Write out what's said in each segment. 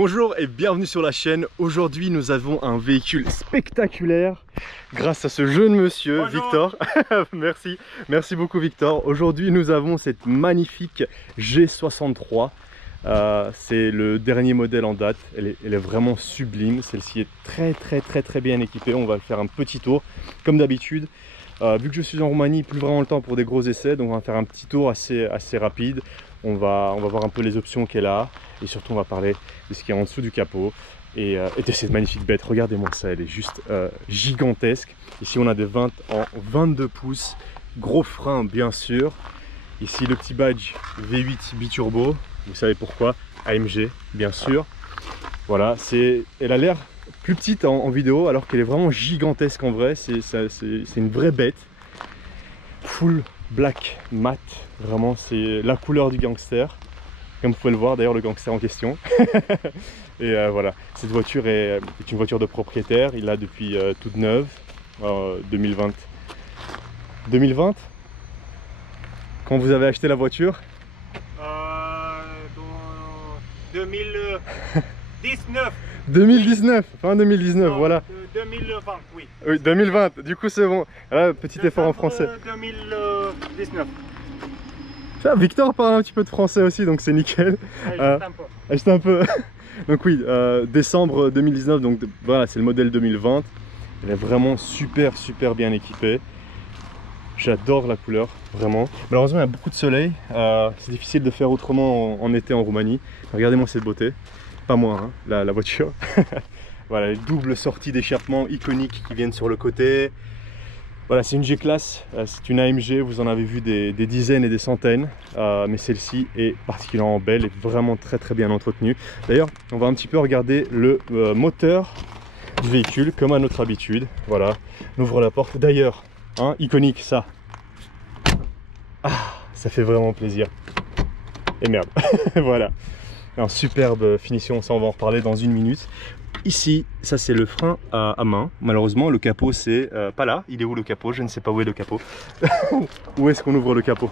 Bonjour et bienvenue sur la chaîne. Aujourd'hui nous avons un véhicule spectaculaire grâce à ce jeune monsieur. Bonjour. Victor. Merci beaucoup Victor. Aujourd'hui nous avons cette magnifique G63. C'est le dernier modèle en date. Elle est vraiment sublime. Celle-ci est très bien équipée. On va faire un petit tour comme d'habitude. Vu que je suis en Roumanie, plus vraiment le temps pour des gros essais, donc on va faire un petit tour assez rapide. On va voir un peu les options qu'elle a et surtout on va parler de ce qui est en dessous du capot et de cette magnifique bête. Regardez-moi ça, elle est juste gigantesque. Ici on a des 20 en 22 pouces, gros frein bien sûr. Ici le petit badge V8 biturbo, vous savez pourquoi, AMG bien sûr. Voilà, elle a l'air plus petite en vidéo alors qu'elle est vraiment gigantesque en vrai. C'est une vraie bête. Full black mat, vraiment c'est la couleur du gangster, comme vous pouvez le voir d'ailleurs, le gangster en question. Et voilà, cette voiture est une voiture de propriétaire, il l'a depuis toute neuve, 2020. 2020 quand vous avez acheté la voiture? 2019. 2019, fin 2019, non, voilà. 2020, oui. Oui, 2020, du coup c'est bon. Là, petit effort en français. 2019. Ça, Victor parle un petit peu de français aussi, donc c'est nickel. Juste un peu. Donc oui, décembre 2019, donc voilà, c'est le modèle 2020. Elle est vraiment super bien équipée. J'adore la couleur, vraiment. Malheureusement, il y a beaucoup de soleil. C'est difficile de faire autrement en été en Roumanie. Regardez-moi cette beauté. Pas moi, hein, la voiture. Voilà, les doubles sorties d'échappement iconiques qui viennent sur le côté. Voilà, c'est une G-Class, c'est une AMG, vous en avez vu des dizaines et des centaines. Mais celle-ci est particulièrement belle et vraiment très bien entretenue. D'ailleurs, on va un petit peu regarder le moteur du véhicule, comme à notre habitude. Voilà, on ouvre la porte. D'ailleurs, hein, iconique ça. Ah, ça fait vraiment plaisir. Et merde, voilà. En superbe finition, ça on va en reparler dans une minute. Ici, ça c'est le frein à main. Malheureusement, le capot c'est pas là. Il est où le capot? Je ne sais pas où est le capot. Où est-ce qu'on ouvre le capot?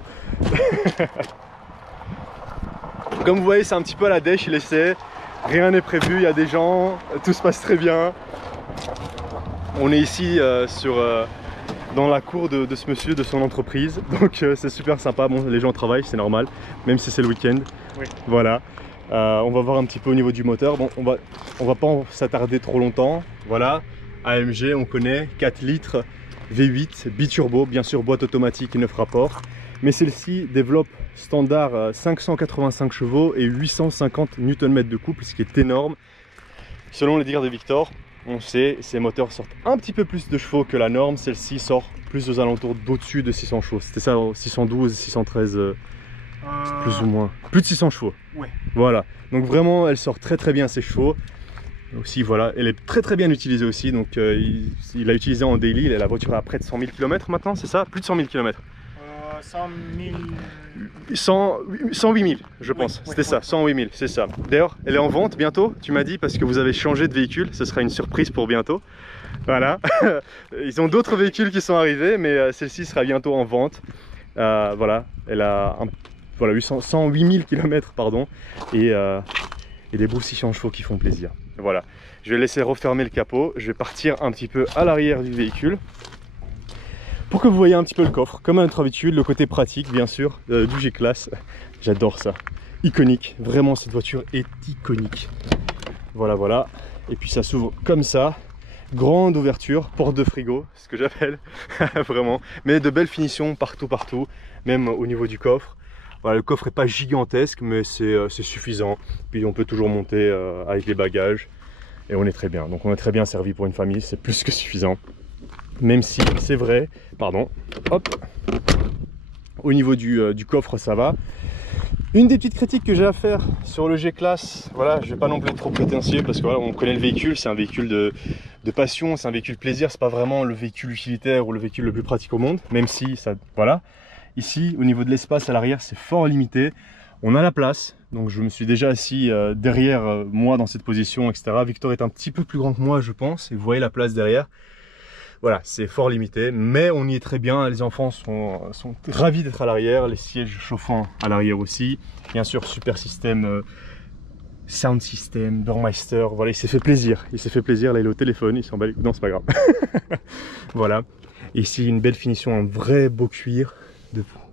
Comme vous voyez, c'est un petit peu à la dèche l'essai. Rien n'est prévu, il y a des gens, tout se passe très bien. On est ici dans la cour de ce monsieur, de son entreprise. Donc c'est super sympa. Bon, les gens travaillent, c'est normal, même si c'est le week-end. Oui. Voilà. On va voir un petit peu au niveau du moteur. Bon, on va pas s'attarder trop longtemps. Voilà, AMG, on connaît, 4 litres, V8, biturbo, bien sûr boîte automatique et 9 rapports. Mais celle-ci développe standard 585 chevaux et 850 Nm de couple, ce qui est énorme. Selon les dires de Victor, on sait, ces moteurs sortent un petit peu plus de chevaux que la norme. Celle-ci sort plus aux alentours d'au-dessus de 600 chevaux. C'était ça, 612, 613... plus ou moins, plus de 600 chevaux. Ouais. Voilà, donc vraiment elle sort très bien ses chevaux. Aussi voilà, elle est très bien utilisée aussi. Donc il l'a utilisé en daily. La voiture a près de 100 000 km maintenant, c'est ça? Plus de 100 000 km. 100 000... 108 000 je pense, oui, c'était ça, 108 000, c'est ça. D'ailleurs elle est en vente bientôt, tu m'as dit, parce que vous avez changé de véhicule. Ce sera une surprise pour bientôt. Voilà. Ils ont d'autres véhicules qui sont arrivés, mais celle-ci sera bientôt en vente. Voilà, elle a voilà, 108 000 km pardon, et des beaux 600 chevaux qui font plaisir. Voilà, je vais laisser refermer le capot. Je vais partir un petit peu à l'arrière du véhicule pour que vous voyez un petit peu le coffre, comme à notre habitude, le côté pratique bien sûr du G-Class. J'adore ça, iconique, vraiment cette voiture est iconique. Voilà, et puis ça s'ouvre comme ça. Grande ouverture, porte de frigo, ce que j'appelle, vraiment. Mais de belles finitions partout, même au niveau du coffre. Voilà, le coffre n'est pas gigantesque, mais c'est suffisant. Puis on peut toujours monter avec les bagages. Et on est très bien. Donc on est très bien servi pour une famille, c'est plus que suffisant. Même si c'est vrai, pardon, hop, au niveau du coffre ça va. Une des petites critiques que j'ai à faire sur le G-Class, voilà, je vais pas non plus être trop prétentieux parce que voilà, on connaît le véhicule, c'est un véhicule de passion, c'est un véhicule plaisir, c'est pas vraiment le véhicule utilitaire ou le véhicule le plus pratique au monde, même si ça, voilà. Ici, au niveau de l'espace à l'arrière, c'est fort limité. On a la place, donc je me suis déjà assis derrière moi dans cette position, etc. Victor est un petit peu plus grand que moi, je pense, et vous voyez la place derrière. Voilà, c'est fort limité, mais on y est très bien. Les enfants sont ravis d'être à l'arrière, les sièges chauffants à l'arrière aussi. Bien sûr, super système sound system, Burmeister, voilà, il s'est fait plaisir. Il s'est fait plaisir, là il est au téléphone, il s'en bat les... Non, c'est pas grave. Voilà. Et ici, une belle finition, un vrai beau cuir.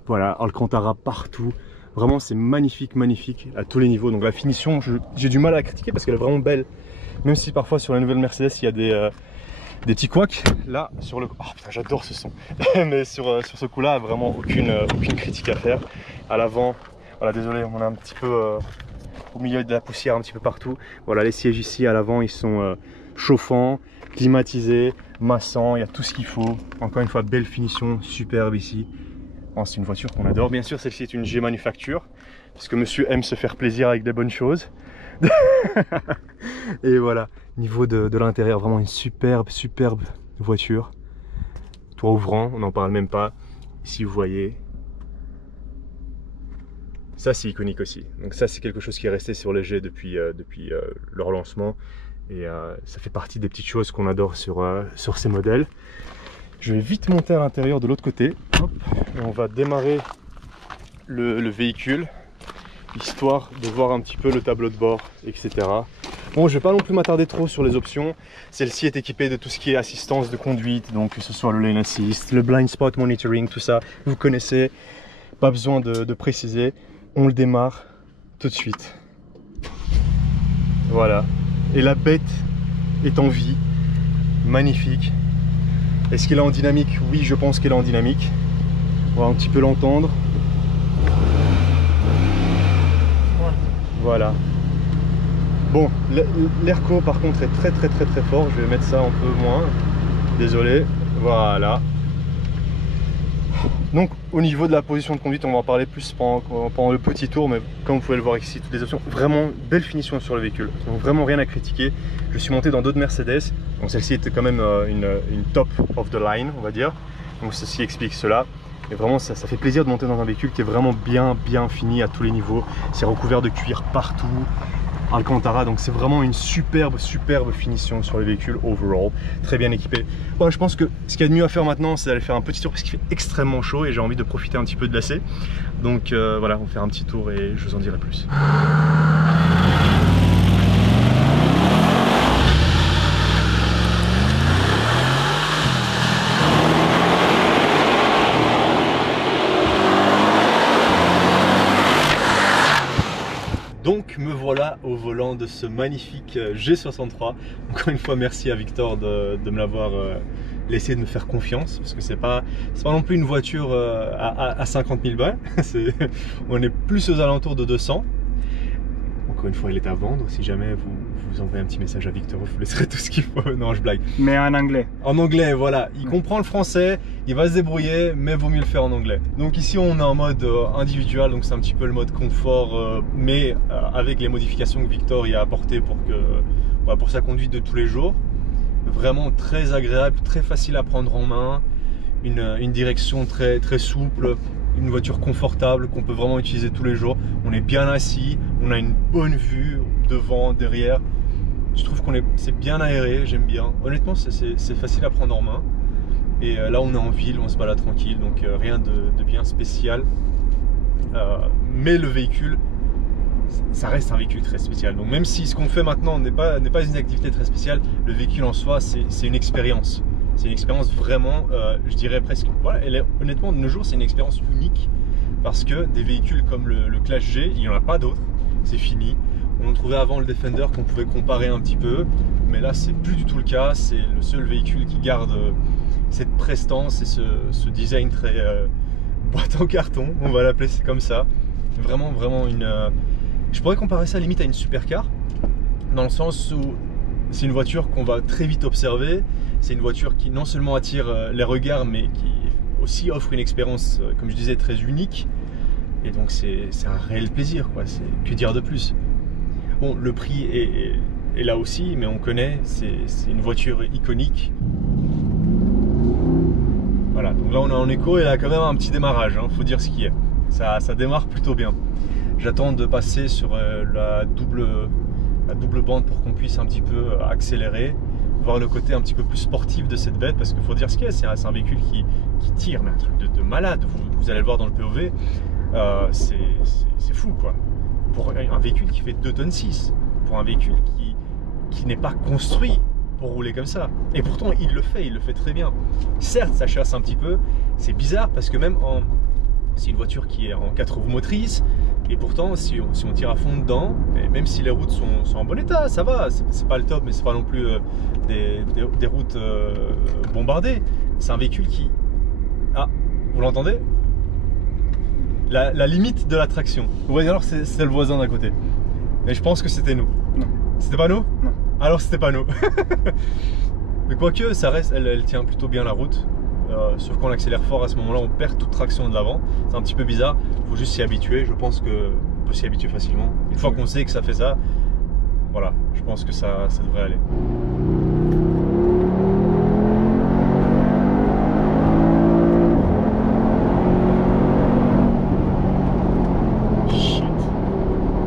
Voilà, Alcantara partout. Vraiment, c'est magnifique, magnifique à tous les niveaux. Donc la finition, j'ai du mal à la critiquer parce qu'elle est vraiment belle. Même si parfois sur la nouvelle Mercedes, il y a des petits couacs. Là, sur le... Oh putain, j'adore ce son. Mais sur ce coup-là, vraiment aucune critique à faire. À l'avant, voilà, désolé, on a un petit peu au milieu de la poussière un petit peu partout. Voilà, les sièges ici à l'avant, ils sont chauffants, climatisés, massants, il y a tout ce qu'il faut. Encore une fois, belle finition, superbe ici. Oh, c'est une voiture qu'on adore. Bien sûr, celle-ci est une G manufacture, parce que monsieur aime se faire plaisir avec des bonnes choses. Et voilà, niveau de l'intérieur, vraiment une superbe voiture. Toit ouvrant, on n'en parle même pas. Ici, vous voyez. Ça, c'est iconique aussi. Donc ça, c'est quelque chose qui est resté sur les G depuis leur lancement. Et ça fait partie des petites choses qu'on adore sur ces modèles. Je vais vite monter à l'intérieur de l'autre côté. Hop, et on va démarrer le véhicule, histoire de voir un petit peu le tableau de bord, etc. Bon, je vais pas non plus m'attarder trop sur les options. Celle-ci est équipée de tout ce qui est assistance de conduite, donc que ce soit le lane assist, le blind spot monitoring, tout ça, vous connaissez. Pas besoin de préciser. On le démarre tout de suite. Voilà. Et la bête est en vie. Magnifique. Est-ce qu'elle est en dynamique? Oui, je pense qu'elle est en dynamique. On va un petit peu l'entendre. Voilà. Bon, l'airco par contre est très fort. Je vais mettre ça un peu moins. Désolé. Voilà. Donc au niveau de la position de conduite, on va en parler plus pendant le petit tour, mais comme vous pouvez le voir ici, toutes les options, vraiment belle finition sur le véhicule, donc vraiment rien à critiquer. Je suis monté dans d'autres Mercedes, donc celle-ci était quand même une top of the line, on va dire, donc ceci explique cela. Et vraiment ça fait plaisir de monter dans un véhicule qui est vraiment bien fini à tous les niveaux. C'est recouvert de cuir partout, Alcantara, donc c'est vraiment une superbe finition sur le véhicule overall, très bien équipé. Bon, je pense que ce qu'il y a de mieux à faire maintenant, c'est d'aller faire un petit tour parce qu'il fait extrêmement chaud et j'ai envie de profiter un petit peu de l'AC. Donc voilà, on va faire un petit tour et je vous en dirai plus. Donc me voilà au volant de ce magnifique G63. Encore une fois, merci à Victor de me l'avoir laissé, de me faire confiance, parce que c'est pas non plus une voiture à 50 000 balles. On est plus aux alentours de 200. Encore une fois, il est à vendre. Si jamais vous envoyez un petit message à Victor, je vous laisserai tout ce qu'il faut. Non, je blague. Mais en anglais. En anglais, voilà. Il comprend le français, il va se débrouiller, mais vaut mieux le faire en anglais. Donc ici, on est en mode individuel, donc c'est un petit peu le mode confort, mais avec les modifications que Victor y a apportées pour sa conduite de tous les jours. Vraiment très agréable, très facile à prendre en main, une direction très souple. Une voiture confortable qu'on peut vraiment utiliser tous les jours. On est bien assis, on a une bonne vue devant, derrière. Je trouve c'est bien aéré, j'aime bien. Honnêtement, c'est facile à prendre en main. Et là, on est en ville, on se balade tranquille, donc rien de bien spécial. Mais le véhicule, ça reste un véhicule très spécial. Donc même si ce qu'on fait maintenant n'est pas une activité très spéciale, le véhicule en soi, c'est une expérience. C'est une expérience vraiment, je dirais presque, voilà, honnêtement de nos jours c'est une expérience unique parce que des véhicules comme le Clash G, il n'y en a pas d'autres, c'est fini. On trouvait avant le Defender qu'on pouvait comparer un petit peu, mais là c'est plus du tout le cas, c'est le seul véhicule qui garde cette prestance et ce design très boîte en carton, on va l'appeler comme ça. Vraiment je pourrais comparer ça limite à une supercar, dans le sens où c'est une voiture qu'on va très vite observer. C'est une voiture qui non seulement attire les regards, mais qui aussi offre une expérience, comme je disais, très unique. Et donc c'est un réel plaisir, quoi. Que dire de plus? Bon, le prix est là aussi, mais on connaît, c'est une voiture iconique. Voilà, donc là on est en éco et là quand même un petit démarrage, hein, faut dire ce qui est. Ça démarre plutôt bien. J'attends de passer sur la double bande pour qu'on puisse un petit peu accélérer, voir le côté un petit peu plus sportif de cette bête, parce qu'il faut dire ce qu'il y a, c'est un véhicule qui tire, mais un truc de malade. Vous allez le voir dans le POV, c'est fou quoi. Pour un véhicule qui fait 2,6 tonnes, pour un véhicule qui n'est pas construit pour rouler comme ça. Et pourtant, il le fait très bien. Certes, ça chasse un petit peu. C'est bizarre parce que même c'est une voiture qui est en 4 roues motrices. Et pourtant, si on tire à fond dedans, et même si les routes sont en bon état, ça va. C'est pas le top, mais c'est pas non plus des routes bombardées. C'est un véhicule qui... Ah, vous l'entendez? La limite de la traction. Vous voyez, alors c'était le voisin d'à côté. Mais je pense que c'était nous. Non. C'était pas nous? Non. Alors c'était pas nous. Mais quoique, ça reste, elle tient plutôt bien la route. Sauf quand on accélère fort, à ce moment-là, on perd toute traction de l'avant. C'est un petit peu bizarre. Il faut juste s'y habituer. Je pense qu'on peut s'y habituer facilement. Une fois qu'on sait que ça fait ça, voilà, je pense que ça devrait aller.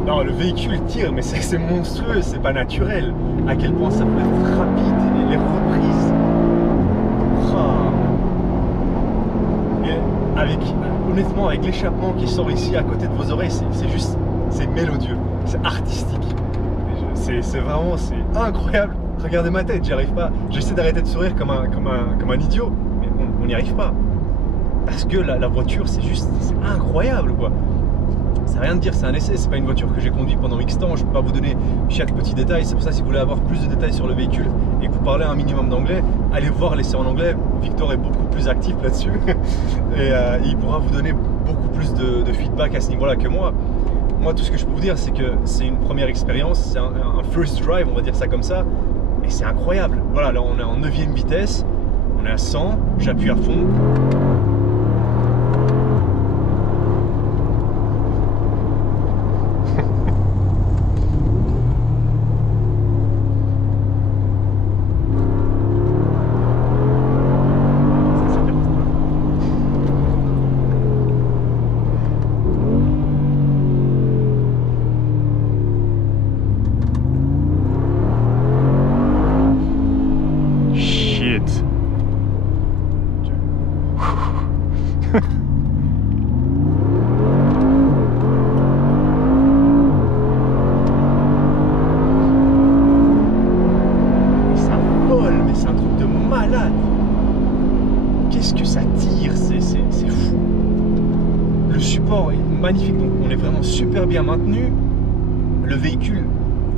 Non, le véhicule tire, mais c'est monstrueux, c'est pas naturel. À quel point ça peut être rapide, les reprises. Et honnêtement, avec l'échappement qui sort ici à côté de vos oreilles, c'est mélodieux, c'est artistique. C'est vraiment, c'est incroyable. Regardez ma tête, j'y arrive pas. J'essaie d'arrêter de sourire comme un idiot, mais on n'y arrive pas. Parce que la voiture, c'est incroyable, quoi. Ça n'a rien de dire, c'est un essai, c'est pas une voiture que j'ai conduite pendant X temps, je peux pas vous donner chaque petit détail. C'est pour ça que si vous voulez avoir plus de détails sur le véhicule et que vous parlez un minimum d'anglais, allez voir l'essai en anglais. Victor est beaucoup plus actif là-dessus et il pourra vous donner beaucoup plus de feedback à ce niveau-là que moi. Moi, tout ce que je peux vous dire, c'est que c'est une première expérience, c'est un first drive, on va dire ça comme ça, et c'est incroyable. Voilà, là on est en 9e vitesse, on est à 100, j'appuie à fond. Qu'est-ce que ça tire, c'est fou. Le support est magnifique, donc on est vraiment super bien maintenu. Le véhicule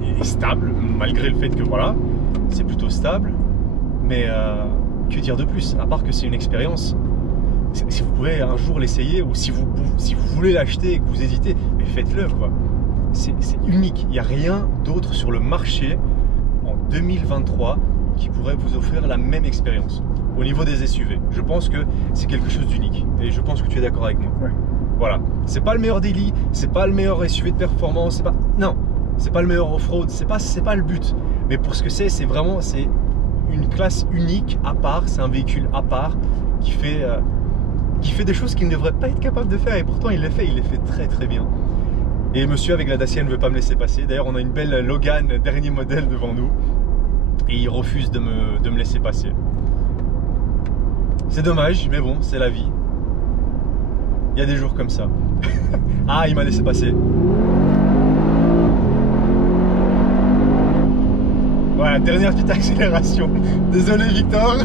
est stable, malgré le fait que voilà, c'est plutôt stable. Mais que dire de plus, à part que c'est une expérience. Si vous pouvez un jour l'essayer, ou si vous voulez l'acheter et que vous hésitez, mais faites-le, quoi. C'est unique, il n'y a rien d'autre sur le marché en 2023 qui pourrait vous offrir la même expérience au niveau des SUV. Je pense que c'est quelque chose d'unique et je pense que tu es d'accord avec moi. Ouais. Voilà, c'est pas le meilleur daily, c'est pas le meilleur SUV de performance, c'est pas, non, c'est pas le meilleur off-road, c'est pas le but. Mais pour ce que c'est vraiment, c'est une classe unique à part, c'est un véhicule à part qui fait des choses qu'il ne devrait pas être capable de faire et pourtant il les fait très très bien. Et monsieur avec la Dacia ne veut pas me laisser passer. D'ailleurs, on a une belle Logan dernier modèle devant nous et il refuse de me laisser passer. C'est dommage, mais bon, c'est la vie. Il y a des jours comme ça. Ah, il m'a laissé passer. Voilà, dernière petite accélération. Désolé Victor.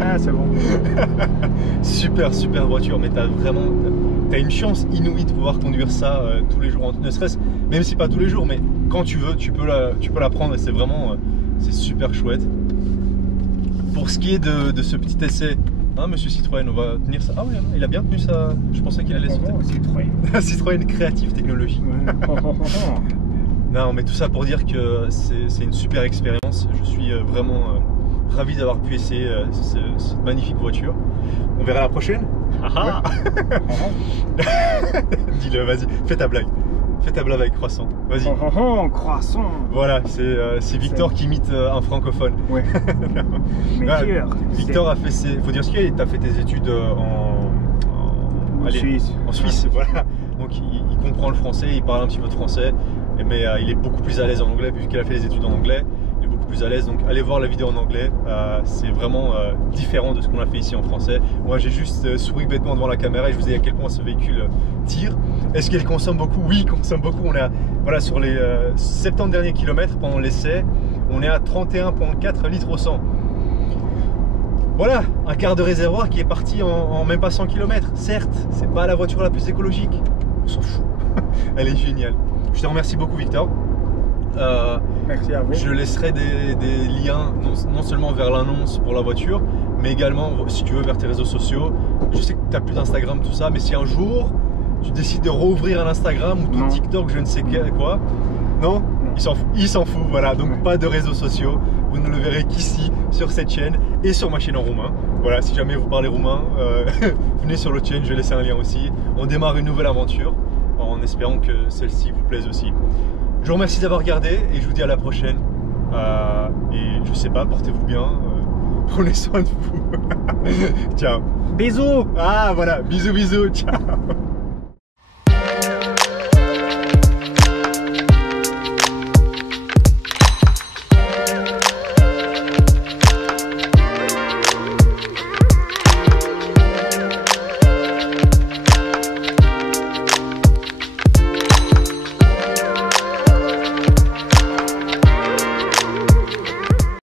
Ah, c'est bon. Super voiture, mais t'as une chance inouïe de pouvoir conduire ça tous les jours, ne serait-ce, même si pas tous les jours, mais quand tu veux, tu peux la prendre et c'est vraiment, c'est super chouette. Pour ce qui est de ce petit essai, hein, monsieur Citroën, on va tenir ça. Ah oui, il a bien tenu ça. Je pensais qu'il allait sauter. Citroën. Citroën Creative Technology. Non, mais tout ça pour dire que c'est une super expérience. Je suis vraiment ravi d'avoir pu essayer cette magnifique voiture. On verra la prochaine. Ah dis-le, vas-y, fais ta blague. Fais ta blague avec croissant. Vas-y. Croissant. Voilà, c'est Victor qui imite un francophone. Ouais. Mais voilà, Victor a fait ses. Faut dire ce qu'il y a, t'as fait tes études en Suisse. En Suisse, voilà. Donc il comprend le français, il parle un petit peu de français, mais il est beaucoup plus à l'aise en anglais puisqu'il a fait les études en anglais. Il est beaucoup beaucoup plus à l'aise. Donc allez voir la vidéo en anglais, c'est vraiment différent de ce qu'on a fait ici en français. Moi j'ai juste souri bêtement devant la caméra et je vous ai dit à quel point ce véhicule tire. Est-ce qu'il consomme beaucoup? Oui, il consomme beaucoup. On est à, voilà, sur les 70 derniers kilomètres pendant l'essai, on est à 31,4 litres au 100. Voilà, un quart de réservoir qui est parti en même pas 100 km. Certes, c'est pas la voiture la plus écologique, on s'en fout. Elle est géniale. Je te remercie beaucoup, Victor. Merci à vous. Je laisserai des liens non seulement vers l'annonce pour la voiture, mais également, si tu veux, vers tes réseaux sociaux. Je sais que tu n'as plus d'Instagram, tout ça, mais si un jour tu décides de rouvrir un Instagram ou ton TikTok, je ne sais quoi, non, il s'en fout, voilà. Donc pas de réseaux sociaux. Vous ne le verrez qu'ici, sur cette chaîne et sur ma chaîne en roumain. Voilà, si jamais vous parlez roumain, venez sur l'autre chaîne, je vais laisser un lien aussi. On démarre une nouvelle aventure en espérant que celle-ci vous plaise aussi. Je vous remercie d'avoir regardé et je vous dis à la prochaine. Et je sais pas, portez-vous bien, prenez soin de vous. Ciao. Bisous. Ah voilà, bisous, ciao.